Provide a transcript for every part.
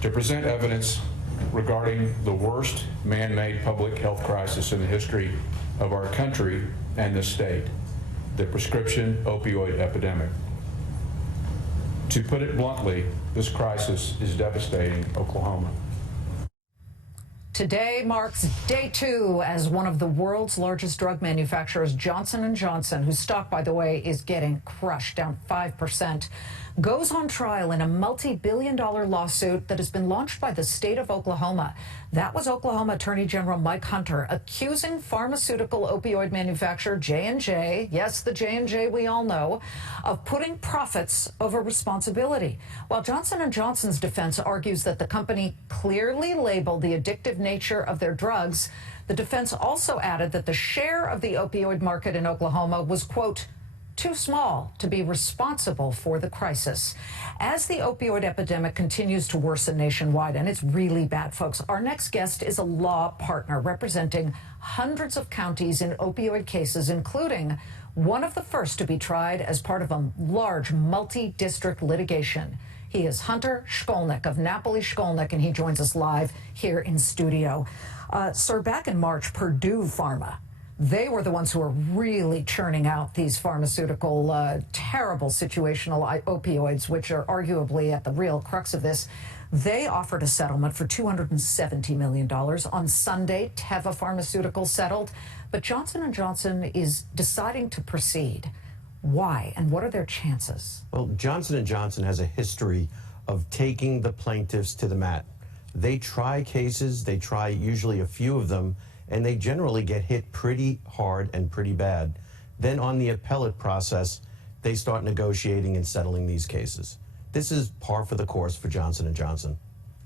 to present evidence regarding the worst man-made public health crisis in the history of our country and the state, the prescription opioid epidemic. To put it bluntly, this crisis is devastating Oklahoma. Today marks day 2 as one of the world's largest drug manufacturers, Johnson & Johnson, whose stock, by the way, is getting crushed, down 5%, goes on trial in a multi-billion-dollar lawsuit that has been launched by the state of Oklahoma. That was Oklahoma Attorney General Mike Hunter accusing pharmaceutical opioid manufacturer J&J, yes, the J&J we all know, of putting profits over responsibility. While Johnson & Johnson's defense argues that the company clearly labeled the addictive nature of their drugs, the defense also added that the share of the opioid market in Oklahoma was, quote, too small to be responsible for the crisis. As the opioid epidemic continues to worsen nationwide, and it's really bad, folks, our next guest is a law partner representing hundreds of counties in opioid cases, including one of the first to be tried as part of a large multi-district litigation. He is Hunter Shkolnik of Napoli Shkolnik, and he joins us live here in studio. Sir, back in March, Purdue Pharma, they were the ones who were really churning out these pharmaceutical, terrible situational opioids, which are arguably at the real crux of this. They offered a settlement for $270 million. On Sunday, Teva Pharmaceuticals settled, but Johnson & Johnson is deciding to proceed. Why, and what are their chances? Well, Johnson & Johnson has a history of taking the plaintiffs to the mat. They try cases, they try usually a few of them, and they generally get hit pretty hard and pretty bad. Then on the appellate process, they start negotiating and settling these cases. This is par for the course for Johnson & Johnson.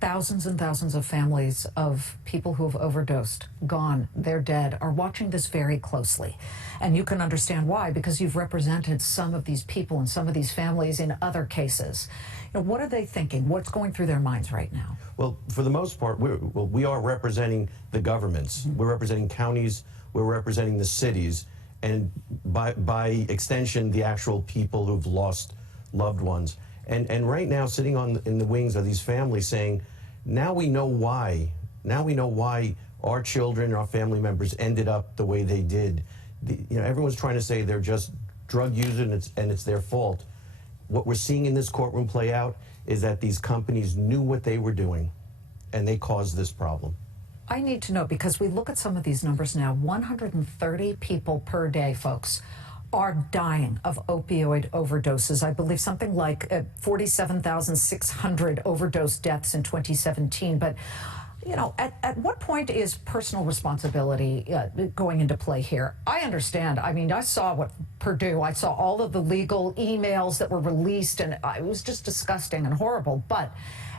Thousands and thousands of families of people who have overdosed, gone, they're dead, are watching this very closely. And you can understand why, because you've represented some of these people and some of these families in other cases. You know, what are they thinking? What's going through their minds right now? Well, for the most part, we are representing the governments. Mm-hmm. We're representing counties, we're representing the cities, and by extension, the actual people who've lost loved ones. And right now, sitting in the wings of these families saying, now we know why. Now we know why our children and our family members ended up the way they did. Everyone's trying to say they're just drug users and it's their fault. What we're seeing in this courtroom play out is that these companies knew what they were doing, and they caused this problem. I need to know, because we look at some of these numbers now, 130 people per day, folks, are dying of opioid overdoses. I believe something like 47,600 overdose deaths in 2017. But, you know, at what point is personal responsibility going into play here? I understand. I mean, I saw what Purdue, I saw all of the legal emails that were released, and it was just disgusting and horrible. But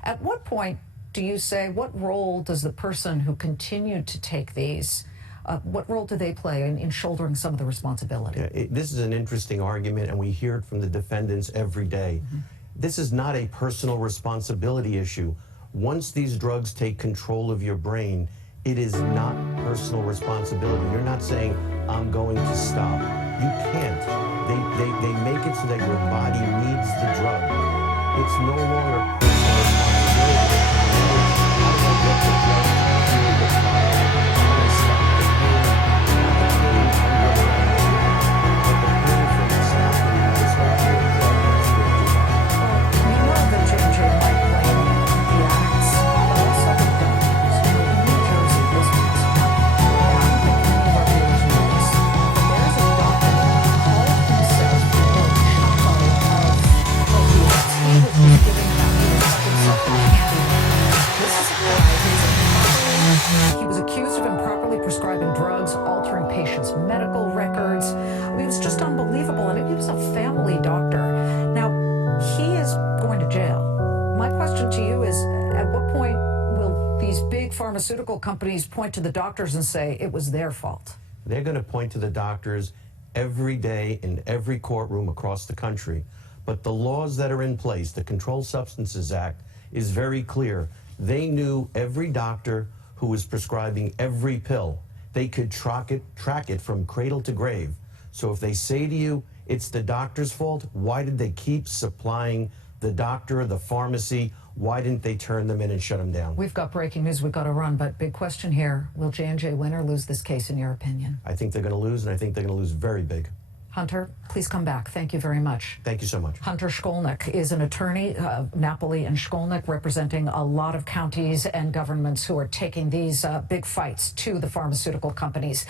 at what point do you say, what role does the person who continued to take these, what role do they play in shouldering some of the responsibility? Yeah, this is an interesting argument, and we hear it from the defendants every day. Mm-hmm. This is not a personal responsibility issue. Once these drugs take control of your brain, it is not personal responsibility. You're not saying, I'm going to stop. You can't. They make it so that your body needs the drug. It's no longer personal responsibility. How do I get the drug to cure the child? How do I stop the pain? Not the pain from your brain, but the pain from stopping this opioid drug prescription. We know that J&J might blame the addicts, but also the doctors. You know, in New Jersey, this week's month, and I don't think any of our viewers know this, but there's a doctor who called himself the Chapo of opioids. He was just giving out, he was fucking something candy. This is a guy he was accused of improperly prescribing drugs, altering patients' medical records. I mean, it was just unbelievable, and he was a family doctor. Now, he is going to jail. My question to you is, at what point will these big pharmaceutical companies point to the doctors and say it was their fault? They're going to point to the doctors every day in every courtroom across the country. But the laws that are in place, the Controlled Substances Act, is very clear. They knew every doctor who was prescribing every pill. They could track it from cradle to grave. So if they say to you, it's the doctor's fault, why did they keep supplying the doctor, the pharmacy, Why didn't they turn them in and shut them down? We've got breaking news. We've got to run, but big question here. Will J&J win or lose this case, in your opinion? I think they're going to lose, and I think they're going to lose very big. Hunter, please come back. Thank you very much. Thank you so much. Hunter Shkolnik is an attorney, Napoli and Shkolnik, representing a lot of counties and governments who are taking these big fights to the pharmaceutical companies.